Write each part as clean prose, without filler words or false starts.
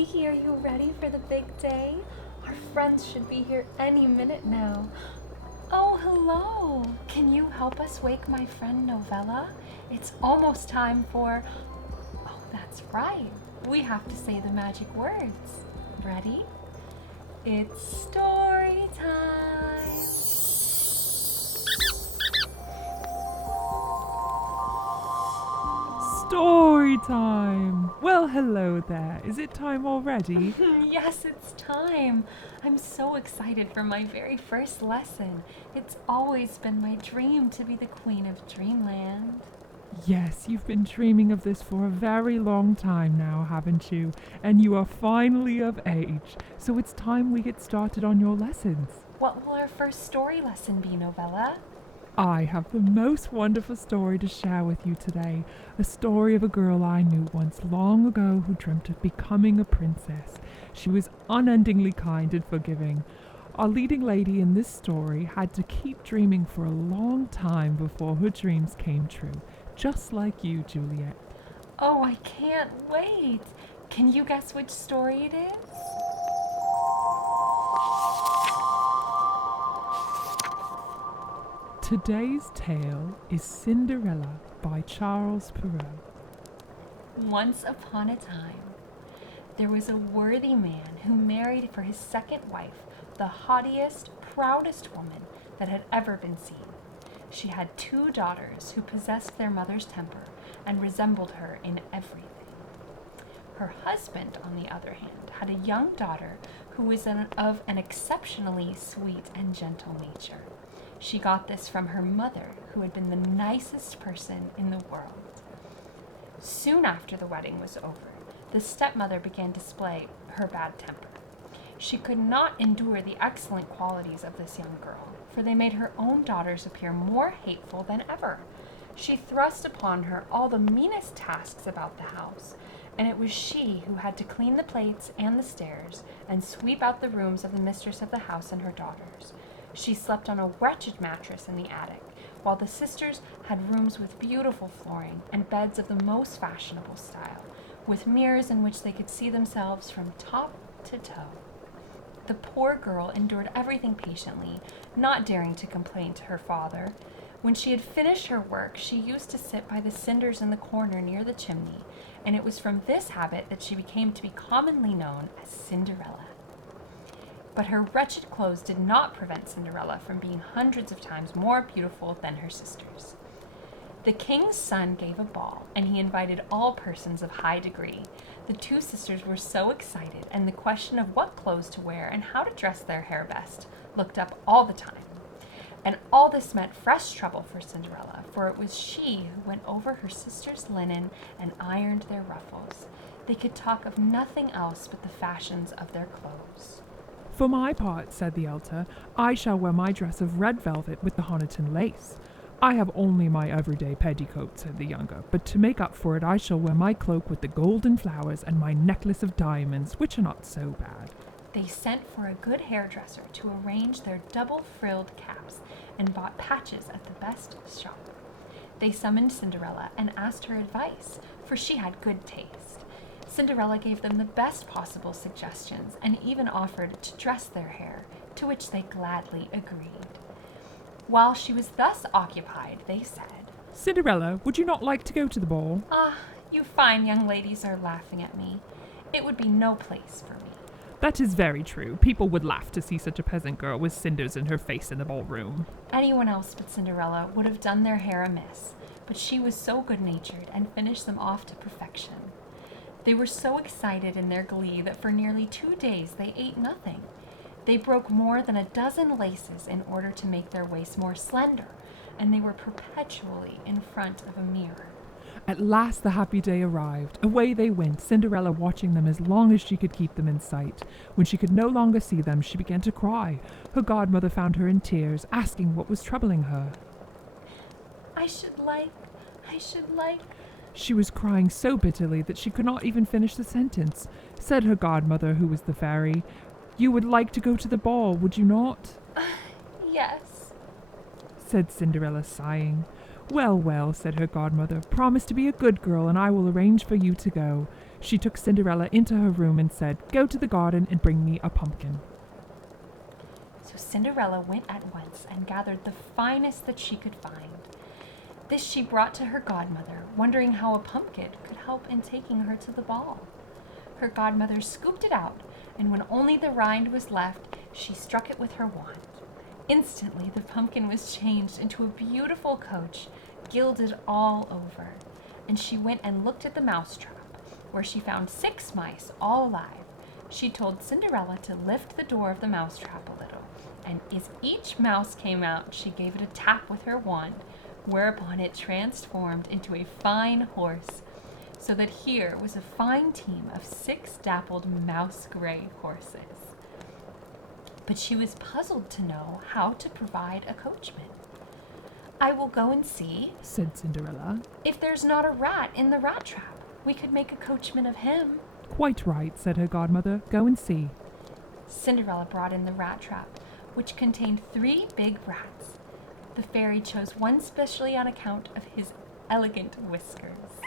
Squeaky, are you ready for the big day? Our friends should be here any minute now. Oh, hello! Can you help us wake my friend Novella? It's almost time for... Oh, that's right. We have to say the magic words. Ready? It's story time! Story time! Well, hello there. Is it time already? Yes, it's time. I'm so excited for my very first lesson. It's always been my dream to be the queen of dreamland. Yes, you've been dreaming of this for a very long time now, haven't you? And you are finally of age, so it's time we get started on your lessons. What will our first story lesson be, Novella? I have the most wonderful story to share with you today. A story of a girl I knew once long ago who dreamt of becoming a princess. She was unendingly kind and forgiving. Our leading lady in this story had to keep dreaming for a long time before her dreams came true, just like you, Juliette. Oh, I can't wait. Can you guess which story it is? Today's tale is Cinderella by Charles Perrault. Once upon a time, there was a worthy man who married for his second wife the haughtiest, proudest woman that had ever been seen. She had 2 daughters who possessed their mother's temper and resembled her in everything. Her husband, on the other hand, had a young daughter who was of an exceptionally sweet and gentle nature. She got this from her mother, who had been the nicest person in the world. Soon after the wedding was over, the stepmother began to display her bad temper. She could not endure the excellent qualities of this young girl, for they made her own daughters appear more hateful than ever. She thrust upon her all the meanest tasks about the house, and it was she who had to clean the plates and the stairs and sweep out the rooms of the mistress of the house and her daughters. She slept on a wretched mattress in the attic, while the sisters had rooms with beautiful flooring and beds of the most fashionable style, with mirrors in which they could see themselves from top to toe. The poor girl endured everything patiently, not daring to complain to her father. When she had finished her work, she used to sit by the cinders in the corner near the chimney, and it was from this habit that she became to be commonly known as Cinderella. But her wretched clothes did not prevent Cinderella from being hundreds of times more beautiful than her sisters. The king's son gave a ball, and he invited all persons of high degree. The 2 sisters were so excited, and the question of what clothes to wear and how to dress their hair best looked up all the time. And all this meant fresh trouble for Cinderella, for it was she who went over her sisters' linen and ironed their ruffles. They could talk of nothing else but the fashions of their clothes. For my part, said the elder, I shall wear my dress of red velvet with the Honiton lace. I have only my everyday petticoat, said the younger, but to make up for it I shall wear my cloak with the golden flowers and my necklace of diamonds, which are not so bad. They sent for a good hairdresser to arrange their double-frilled caps and bought patches at the best shop. They summoned Cinderella and asked her advice, for she had good taste. Cinderella gave them the best possible suggestions and even offered to dress their hair, to which they gladly agreed. While she was thus occupied, they said, Cinderella, would you not like to go to the ball? Ah, you fine young ladies are laughing at me. It would be no place for me. That is very true. People would laugh to see such a peasant girl with cinders in her face in the ballroom. Anyone else but Cinderella would have done their hair amiss, but she was so good-natured and finished them off to perfection. They were so excited in their glee that for nearly 2 days they ate nothing. They broke more than 12 laces in order to make their waists more slender, and they were perpetually in front of a mirror. At last the happy day arrived. Away they went, Cinderella watching them as long as she could keep them in sight. When she could no longer see them, she began to cry. Her godmother found her in tears, asking what was troubling her. I should like... She was crying so bitterly that she could not even finish the sentence. Said her godmother, who was the fairy, You would like to go to the ball, would you not? Yes, said Cinderella, sighing. Well, well, said her godmother, promise to be a good girl and I will arrange for you to go. She took Cinderella into her room and said, "Go to the garden and bring me a pumpkin." So Cinderella went at once and gathered the finest that she could find. This she brought to her godmother, wondering how a pumpkin could help in taking her to the ball. Her godmother scooped it out, and when only the rind was left, she struck it with her wand. Instantly, the pumpkin was changed into a beautiful coach, gilded all over, and she went and looked at the mousetrap, where she found 6 mice, all alive. She told Cinderella to lift the door of the mousetrap a little, and as each mouse came out, she gave it a tap with her wand, whereupon it transformed into a fine horse, so that here was a fine team of 6 dappled mouse-gray horses. But she was puzzled to know how to provide a coachman. "I will go and see," said Cinderella. "if there's not a rat in the rat trap. We could make a coachman of him." "Quite right," said her godmother. "Go and see." Cinderella brought in the rat trap, which contained 3 big rats. The fairy chose one specially on account of his elegant whiskers.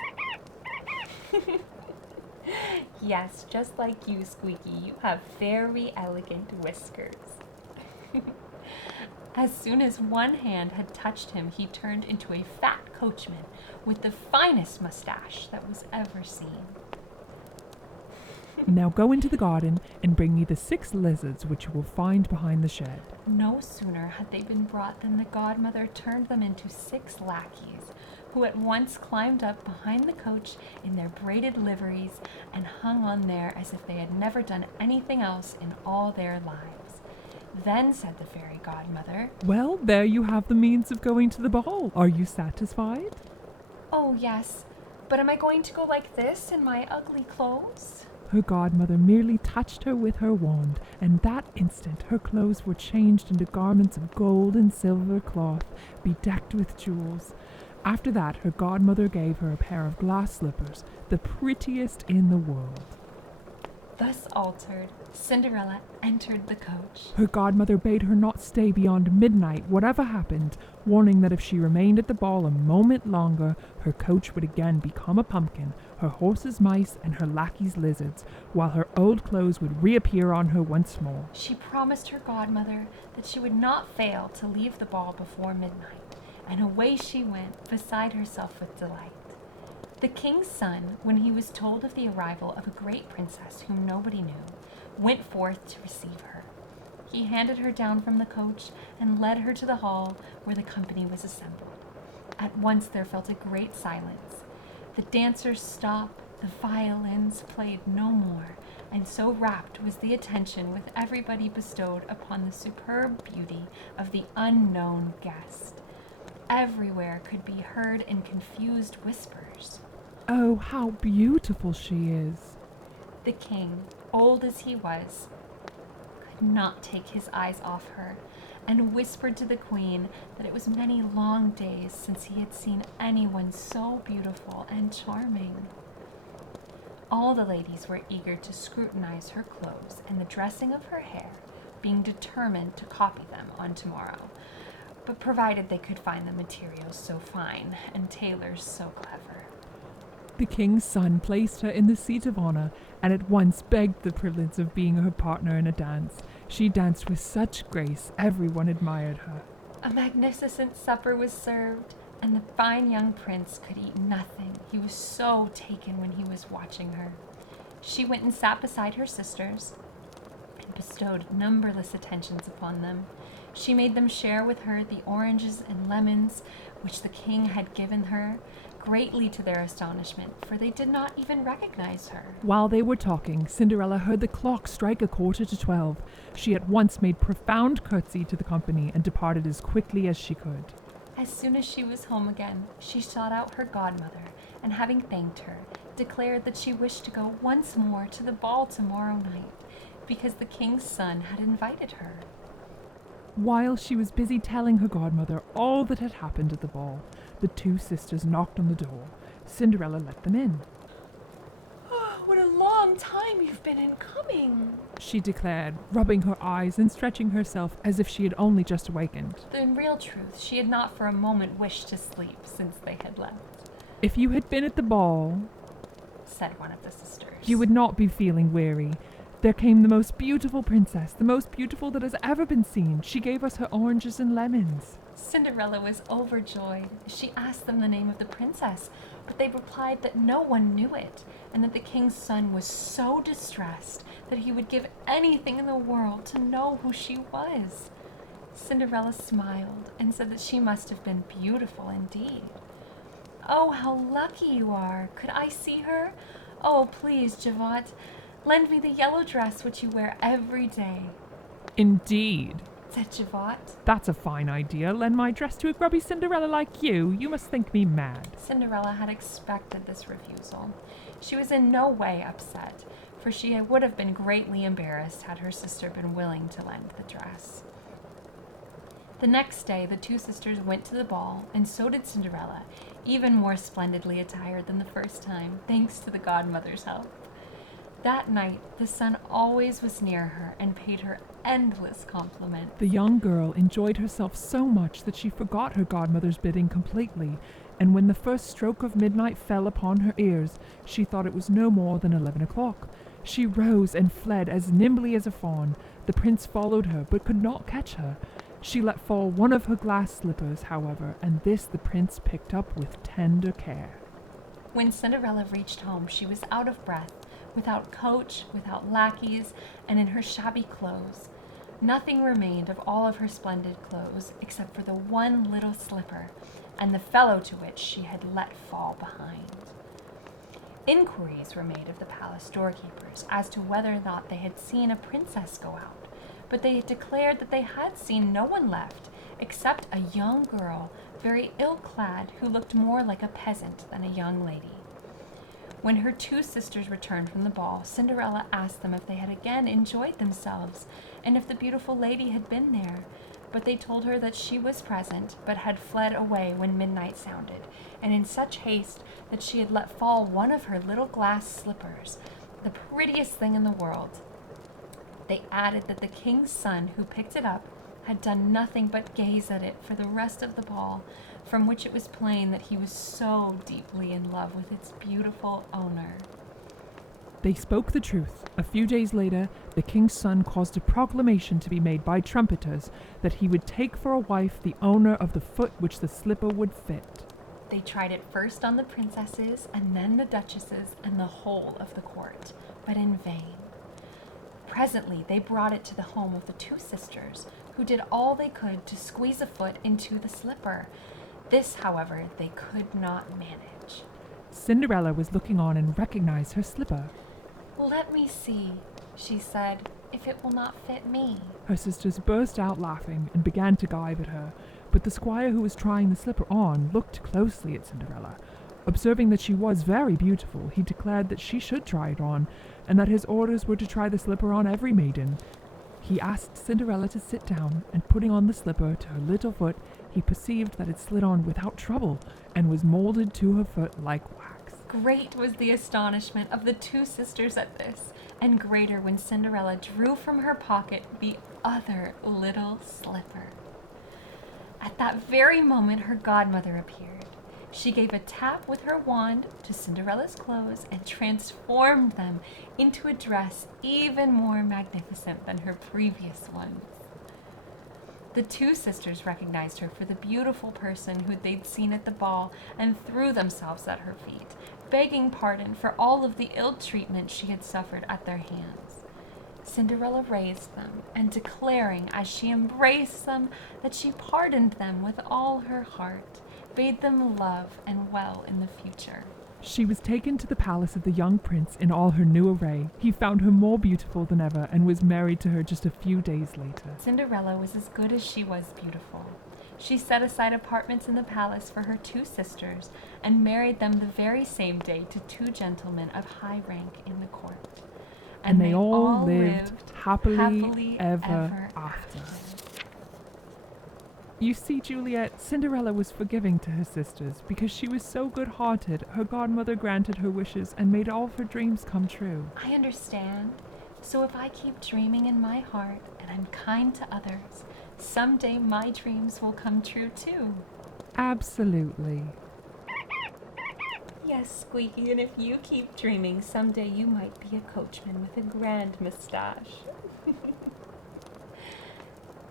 Yes, just like you, Squeaky, you have very elegant whiskers. As soon as one hand had touched him, he turned into a fat coachman with the finest mustache that was ever seen. "Now go into the garden and bring me the 6 lizards which you will find behind the shed." No sooner had they been brought than the godmother turned them into 6 lackeys, who at once climbed up behind the coach in their braided liveries and hung on there as if they had never done anything else in all their lives. Then said the fairy godmother, "Well, there you have the means of going to the ball. Are you satisfied?" "Oh, yes, but am I going to go like this in my ugly clothes?" Her godmother merely touched her with her wand, and that instant her clothes were changed into garments of gold and silver cloth, bedecked with jewels. After that, her godmother gave her a pair of glass slippers, the prettiest in the world. Thus altered, Cinderella entered the coach. Her godmother bade her not stay beyond midnight, whatever happened, warning that if she remained at the ball a moment longer, her coach would again become a pumpkin, her horses mice, and her lackeys lizards, while her old clothes would reappear on her once more. She promised her godmother that she would not fail to leave the ball before midnight, and away she went, beside herself with delight. The king's son, when he was told of the arrival of a great princess whom nobody knew, went forth to receive her. He handed her down from the coach and led her to the hall where the company was assembled. At once there fell a great silence. The dancers stopped, the violins played no more, and so rapt was the attention with everybody bestowed upon the superb beauty of the unknown guest. Everywhere could be heard in confused whispers, "Oh, how beautiful she is!" The king, old as he was, could not take his eyes off her, and whispered to the queen that it was many long days since he had seen anyone so beautiful and charming. All the ladies were eager to scrutinize her clothes and the dressing of her hair, being determined to copy them on tomorrow, but provided they could find the materials so fine and tailors so clever. The king's son placed her in the seat of honor and at once begged the privilege of being her partner in a dance. She danced with such grace, everyone admired her. A magnificent supper was served, and the fine young prince could eat nothing. He was so taken when he was watching her. She went and sat beside her sisters and bestowed numberless attentions upon them. She made them share with her the oranges and lemons which the king had given her, greatly to their astonishment, for they did not even recognize her. While they were talking, Cinderella heard the clock strike 11:45. She at once made profound curtsy to the company and departed as quickly as she could. As soon as she was home again, she sought out her godmother, and having thanked her, declared that she wished to go once more to the ball tomorrow night, because the king's son had invited her. While she was busy telling her godmother all that had happened at the ball, the 2 sisters knocked on the door. Cinderella let them in. "Oh, what a long time you've been in coming," She declared, rubbing her eyes and stretching herself as if she had only just awakened. In real truth, she had not for a moment wished to sleep since they had left. "If you had been at the ball," said one of the sisters. You would not be feeling weary. There came the most beautiful princess, the most beautiful that has ever been seen. She gave us her oranges and lemons. Cinderella was overjoyed. She asked them the name of the princess, but they replied that no one knew it, and that the king's son was so distressed that he would give anything in the world to know who she was. Cinderella smiled and said that she must have been beautiful indeed. "Oh, how lucky you are! Could I see her? Oh, please, Juliette, lend me the yellow dress which you wear every day," Indeed. said Juliette. That's a fine idea. Lend my dress to a grubby Cinderella like you. You must think me mad. Cinderella had expected this refusal. She was in no way upset, for she would have been greatly embarrassed had her sister been willing to lend the dress. The next day, the two sisters went to the ball, and so did Cinderella, even more splendidly attired than the first time, thanks to the godmother's help. That night, the sun always was near her and paid her endless compliments. The young girl enjoyed herself so much that she forgot her godmother's bidding completely, and when the first stroke of midnight fell upon her ears, she thought it was no more than 11 o'clock. She rose and fled as nimbly as a fawn. The prince followed her, but could not catch her. She let fall one of her glass slippers, however, and this the prince picked up with tender care. When Cinderella reached home, she was out of breath, without coach, without lackeys, and in her shabby clothes. Nothing remained of all of her splendid clothes except for the one little slipper, and the fellow to which she had let fall behind. Inquiries were made of the palace doorkeepers as to whether or not they had seen a princess go out, but they declared that they had seen no one left except a young girl, very ill-clad, who looked more like a peasant than a young lady. When her two sisters returned from the ball, Cinderella asked them if they had again enjoyed themselves, and if the beautiful lady had been there, but they told her that she was present, but had fled away when midnight sounded, and in such haste that she had let fall one of her little glass slippers, the prettiest thing in the world. They added that the king's son, who picked it up, had done nothing but gaze at it for the rest of the ball, from which it was plain that he was so deeply in love with its beautiful owner. They spoke the truth. A few days later, the king's son caused a proclamation to be made by trumpeters that he would take for a wife the owner of the foot which the slipper would fit. They tried it first on the princesses, and then the duchesses, and the whole of the court, but in vain. Presently, they brought it to the home of the two sisters, who did all they could to squeeze a foot into the slipper. This, however, they could not manage. Cinderella was looking on and recognized her slipper. "Let me see," she said, "if it will not fit me." Her sisters burst out laughing and began to gibe at her, but the squire who was trying the slipper on looked closely at Cinderella. Observing that she was very beautiful, he declared that she should try it on, and that his orders were to try the slipper on every maiden. He asked Cinderella to sit down, and putting on the slipper to her little foot, he perceived that it slid on without trouble, and was molded to her foot like wax. Great was the astonishment of the two sisters at this, and greater when Cinderella drew from her pocket the other little slipper. At that very moment her godmother appeared. She gave a tap with her wand to Cinderella's clothes and transformed them into a dress even more magnificent than her previous ones. The two sisters recognized her for the beautiful person who they'd seen at the ball and threw themselves at her feet, begging pardon for all of the ill treatment she had suffered at their hands. Cinderella raised them, and declaring as she embraced them that she pardoned them with all her heart, bade them love and well in the future. She was taken to the palace of the young prince in all her new array. He found her more beautiful than ever and was married to her just a few days later. Cinderella was as good as she was beautiful. She set aside apartments in the palace for her two sisters and married them the very same day to two gentlemen of high rank in the court. And they all lived happily ever after. You see, Juliette, Cinderella was forgiving to her sisters because she was so good-hearted. Her godmother granted her wishes and made all of her dreams come true. I understand. So if I keep dreaming in my heart and I'm kind to others, someday my dreams will come true too. Absolutely. Yes, Squeaky, and if you keep dreaming, someday you might be a coachman with a grand mustache.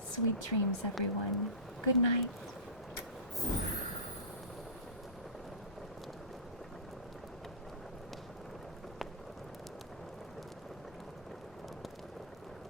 Sweet dreams, everyone. Good night.